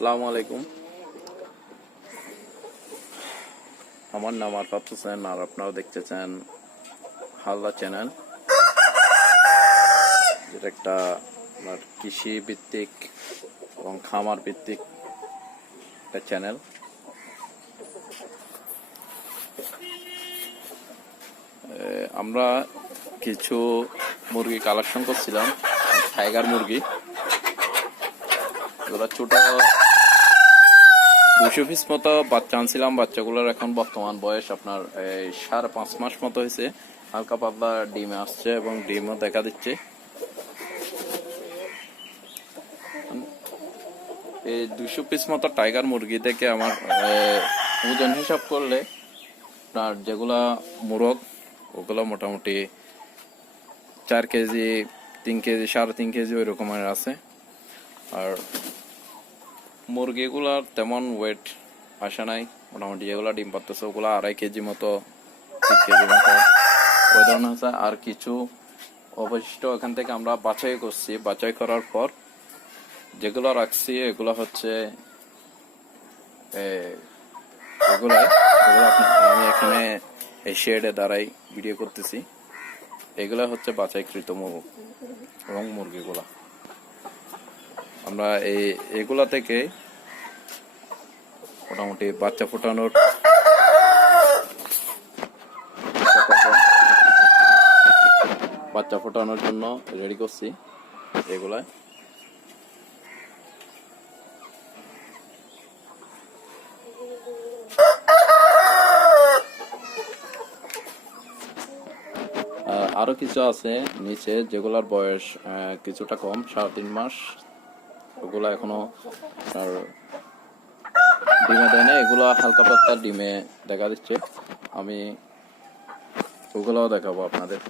আসসালামু আলাইকুম। আমার নাম আরফাত হোসেন আর আপনারা দেখতেছেন হালদা চ্যানেল, যেটা একটা আপনার কৃষি ভিত্তিক এবং খামার ভিত্তিক একটা চ্যানেল। আমরা কিছু মুরগি কালেকশন করছিলাম, টাইগার মুরগি। এগুলো ছোট 200 পিস মতো বাচ্চা আনছিলাম। বাচ্চাগুলোর এখন বর্তমান বয়স আপনার 5.5 মাস মতো হয়েছে। হালকা পাতলা ডিমে আসছে এবং ডিমও দেখা দিচ্ছে। এই 200 পিস মতো টাইগার মুরগি থেকে আমার ওজন হিসাব করলে আপনার যেগুলা মোরগ ওগুলো মোটামুটি 4 কেজি 3 কেজি 3.5 কেজি ওই রকমের আছে। আর মুরগিগুলার তেমন ওয়েট আসে নাই, মোটামুটি যেগুলো ডিম পারতেছে ওগুলো 2.5 কেজি মতো 3 কেজি মতো ওই ধরনের আছে। আর কিছু অবশিষ্ট এখান থেকে আমরা বাছাই করছি। বাছাই করার পর যেগুলো রাখছি এগুলো হচ্ছে এগুলো আমি এখানে এই শেডে দাঁড়াই ভিডিও করতেছি। এগুলো হচ্ছে বাছাইকৃত মুরগ এবং মুরগিগুলা। আমরা এগুলা থেকে মোটামুটি বাচ্চা ফোটানোর জন্য রেডি করছি এগুলা। আরো কিছু আছে নিচে যেগুলার বয়স কিছুটা কম, 3.5 মাস। ওগুলা এখনো আর ডিমে দেয় না, এগুলো হালকা পাতলা ডিমে দেখা দিচ্ছে। আমি ওগুলাও দেখাবো আপনাদের।